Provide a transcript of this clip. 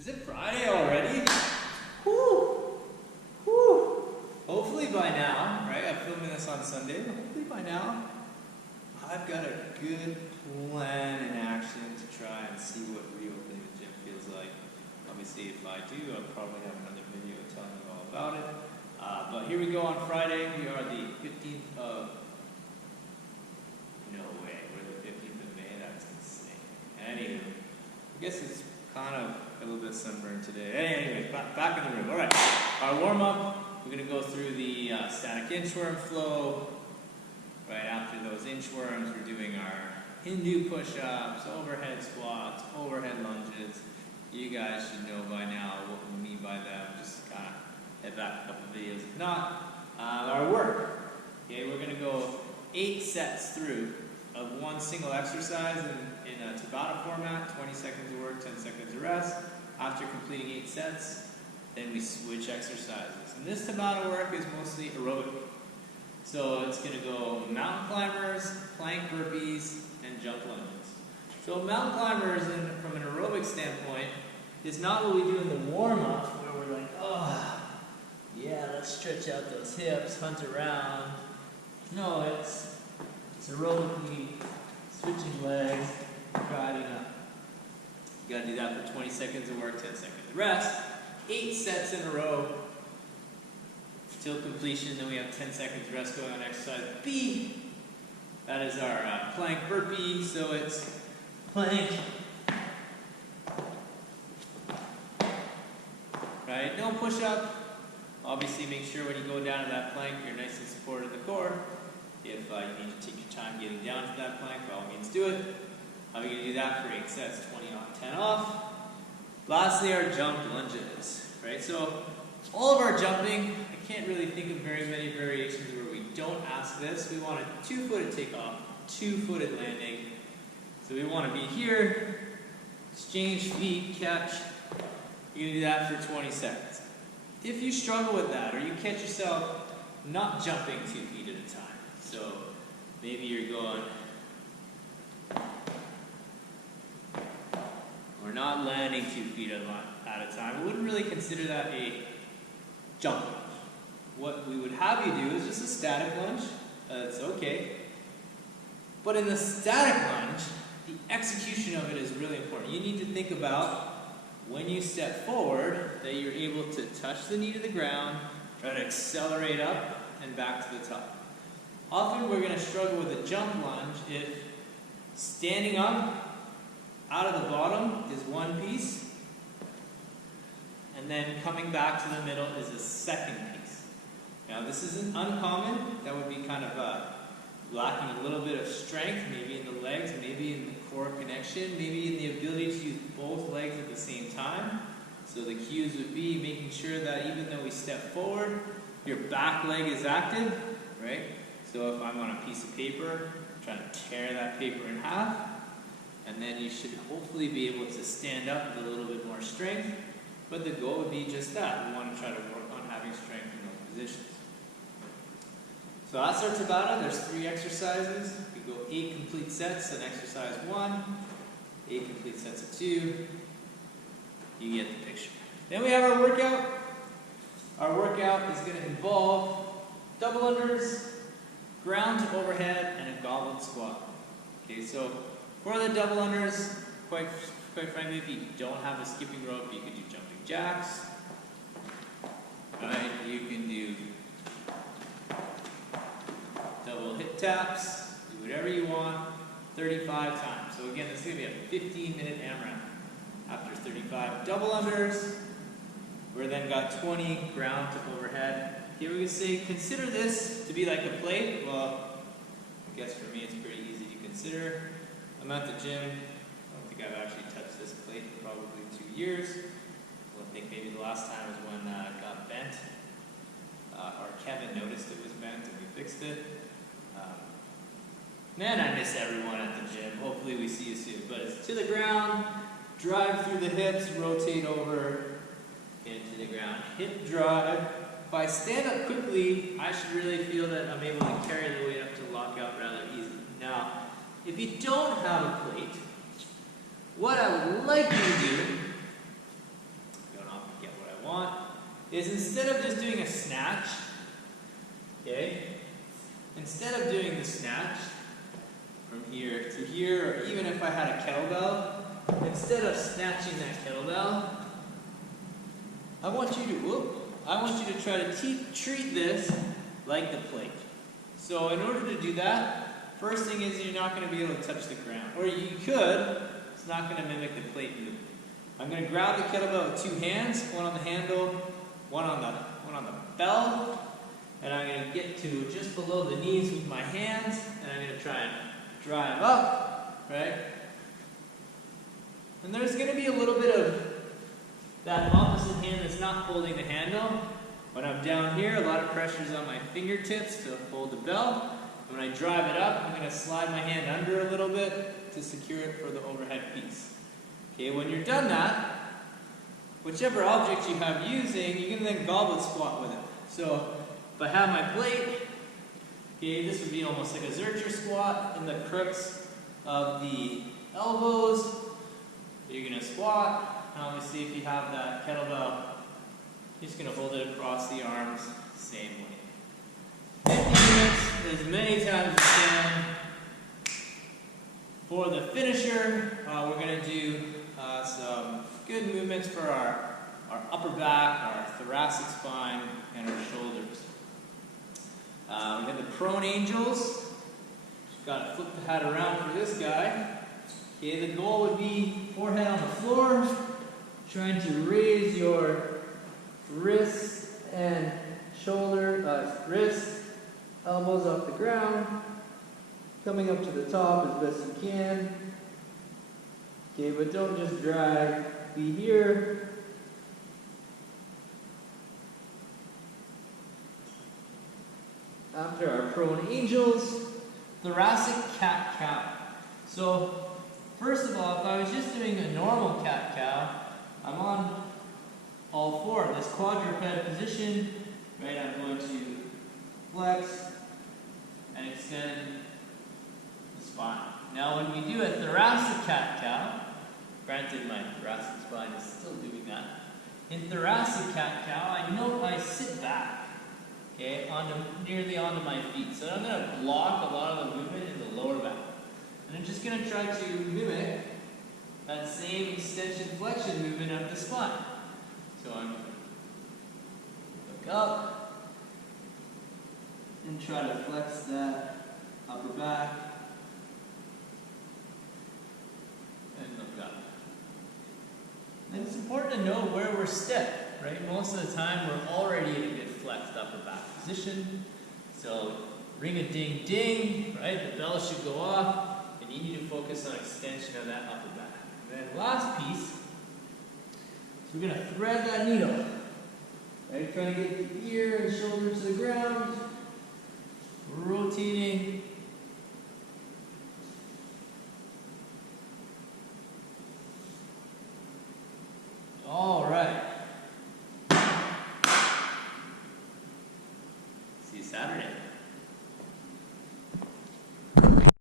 Is it Friday already? Whew! Whew! Hopefully by now, right? I'm filming this on Sunday, but hopefully by now, I've got a good plan in action to try and see what reopening the gym feels like. Obviously, if I do, I'll probably have another video telling you all about it. But here we go on Friday. We are the 15th of... No way, we're the 15th of May? That's insane. Anywho, I guess it's kind of a little bit sunburned today. Anyways, back in the room. Alright, our warm-up, we're going to go through the static inchworm flow. Right after those inchworms, we're doing our Hindu push-ups, overhead squats, overhead lunges. You guys should know by now what we mean by them. Just kind of head back a couple videos. If not, our work. Okay, we're going to go 8 sets through of one single exercise in a Tabata format, 20 seconds of work, 10 seconds of rest. After completing 8 sets, then we switch exercises. And this Tabata work is mostly aerobic. So it's going to go mountain climbers, plank burpees, and jump lunges. So mountain climbers, from an aerobic standpoint, is not what we do in the warm-up, where we're like, oh, yeah, let's stretch out those hips, hunt around. No, it's aerobically switching legs, driving up. You got to do that for 20 seconds of work, 10 seconds of rest. 8 sets in a row till completion. Then we have 10 seconds rest going on exercise B. That is our plank burpee. So it's plank, right? No push up. Obviously, make sure when you go down to that plank, you're nice and supported the core. If you need to take your time getting down to that plank, by all means do it. How are we going to do that for 8 sets, 20 on, 10 off? Lastly, our jump lunges, right? So all of our jumping, I can't really think of very many variations where we don't ask this. We want a 2-footed takeoff, 2-footed landing. So we want to be here, exchange feet, catch. You're going to do that for 20 seconds. If you struggle with that, or you catch yourself not jumping 2 feet at a time, so maybe you're going, or not landing 2 feet at a time, I wouldn't really consider that a jump lunge. What we would have you do is just a static lunge. It's okay. But in the static lunge, the execution of it is really important. You need to think about when you step forward that you're able to touch the knee to the ground, try to accelerate up and back to the top. Often we're going to struggle with a jump lunge if standing up out of the bottom is one piece, and then coming back to the middle is the second piece. Now this isn't uncommon. That would be kind of lacking a little bit of strength, maybe in the legs, maybe in the core connection, maybe in the ability to use both legs at the same time. So the cues would be making sure that even though we step forward, your back leg is active, right? So if I'm on a piece of paper, I'm trying to tear that paper in half, and then you should hopefully be able to stand up with a little bit more strength. But the goal would be just that. We want to try to work on having strength in those positions. So that's our Tabata. There's 3 exercises. We go 8 complete sets in exercise 1, 8 complete sets of 2. You get the picture. Then we have our workout. Our workout is going to involve double unders, ground to overhead, and a goblet squat. Okay, so for the double unders, quite frankly, if you don't have a skipping rope, you can do jumping jacks. Right? You can do double hip taps, do whatever you want, 35 times. So again, this is going to be a 15-minute AMRAP. After 35 double unders, we're then got 20 ground to overhead. Here we can say, consider this to be like a plate. Well, I guess for me it's pretty easy to consider. I'm at the gym. I don't think I've actually touched this plate in probably 2 years. I think maybe the last time was when it got bent. Or Kevin noticed it was bent and we fixed it. Man, I miss everyone at the gym. Hopefully we see you soon. But it's to the ground, drive through the hips, rotate over, into the ground, hip drive. If I stand up quickly, I should really feel that I'm able to carry the weight up to lock out rather easily. Now, if you don't have a plate, what I would like you to do is instead of just doing a snatch, okay, instead of doing the snatch from here to here, or even if I had a kettlebell, instead of snatching that kettlebell, I want you to try to treat this like the plate. So in order to do that, first thing is you're not going to be able to touch the ground. Or you could, it's not going to mimic the plate movement. I'm going to grab the kettlebell with two hands, one on the handle, one on the bell, and I'm going to get to just below the knees with my hands, and I'm going to try and drive up, right? And there's going to be a little bit of that opposite hand that's not holding the handle. When I'm down here, a lot of pressure is on my fingertips to hold the bell. When I drive it up, I'm going to slide my hand under a little bit to secure it for the overhead piece. Okay, when you're done that, whichever object you have using, you can then goblet squat with it. So if I have my plate, okay, this would be almost like a Zercher squat in the crooks of the elbows. You're going to squat. And obviously, if you have that kettlebell, you're just going to hold it across the arms, same way. 50 minutes, as many times as you can. For the finisher, we're going to do some good movements for our upper back, our thoracic spine, and our shoulders. We have the prone angels. Just got to flip the hat around for this guy. Okay, the goal would be forehead on the floor, trying to raise your wrists and wrists, elbows off the ground, coming up to the top as best you can. Okay, but don't just drag. Be here. After our prone angels, thoracic cat-cow. So, first of all, if I was just doing a normal cat-cow, I'm on all four, this quadruped position, right? I'm going to flex and extend the spine. Now, when we do a thoracic cat-cow, granted my thoracic spine is still doing that. In thoracic cat-cow, I sit back, okay, nearly onto my feet. So I'm going to block a lot of the movement in the lower back. And I'm just going to try to mimic that same extension flexion movement of the spine. So I'm going to look up and try to flex that upper back and look up. And it's important to know where we're stiff, right? Most of the time we're already in a good flexed upper back position. So ring-a-ding-ding, right? The bell should go off. And you need to focus on extension of that upper back. And then last piece, so we're going to thread that needle. Right? Trying to get the ear and shoulder to the ground. Rotating. All right. See you Saturday.